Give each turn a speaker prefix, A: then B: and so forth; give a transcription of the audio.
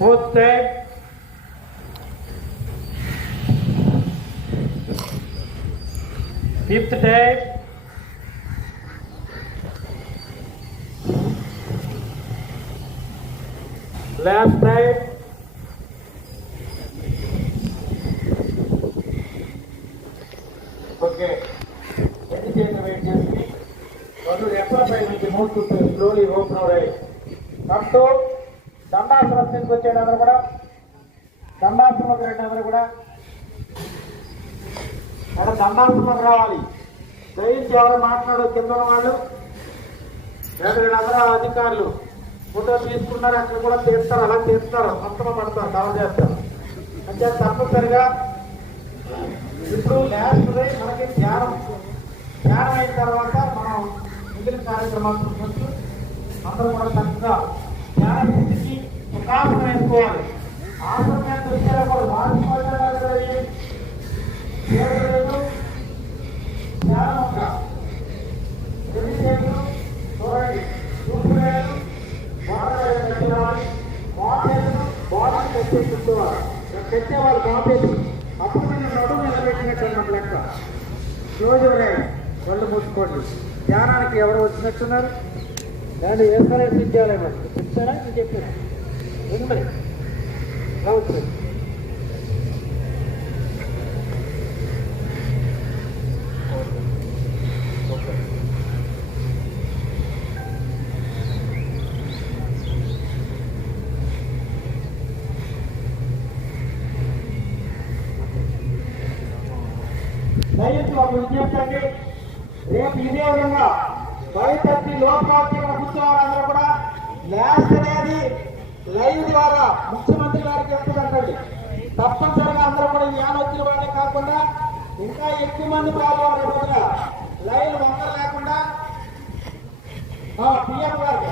A: posted fifth type left side okay. Education wait slowly come to. దండాసనం తీసుకొచ్చేటందరూ కూడా దండాసనంలోకి రండి కూడా. అక్కడ దండాసనంలోకి రావాలి. దయించి ఎవరు మాట్లాడో కింద వాళ్ళు ఎక్కడ అందరూ అధికారులు ఫోటో తీసుకున్నారు అక్కడ కూడా తీస్తారు అలా తీస్తారు మొత్తం పడతారు కవర్ చేస్తారు. అంటే తప్పనిసరిగా ఇప్పుడు లాస్ట్ మనకి ధ్యానం ధ్యానం అయిన తర్వాత మనం మిగిలిన కార్యక్రమాలు చూసుకోవచ్చు అందరూ కూడా చక్కగా ధ్యాన స్థితికి వేసుకోవాలి ఆసనం మీద దృష్టిలో కూడా మార్చుకోవాలి ధ్యానం చూడండి చూపువేలు మోడలు పెట్టేవాళ్ళు మోడలు బాడీ కట్టేసి కూర్చోవాలి అప్పుడు నేను నడుము నిలబెట్టినట్టు లెక్క క్లోజ్ మూసుకోండి ధ్యానానికి ఎవరు వచ్చినట్టున్నారు దాన్ని ఏ విద్యాలయం సిద్ధాలయం చెప్తారా? నేను చెప్పాను ఏంటి రావచ్చు దయచేసి విజ్ఞప్తి అండి. రేపు ఇదే విధంగా భవిష్యత్తు లోకాత్మక వారందరూ కూడా ల్యాస్ అనేది లైవ్ ద్వారా ముఖ్యమంత్రి గారికి చెప్తుందంటండి తప్పనిసరిగా అందరూ కూడా ఈ వచ్చిన వాళ్ళే కాకుండా ఇంకా ఎక్కువ మంది పాల్గొనే రోజున లైవ్ వందలు లేకుండా పిఎం గారికి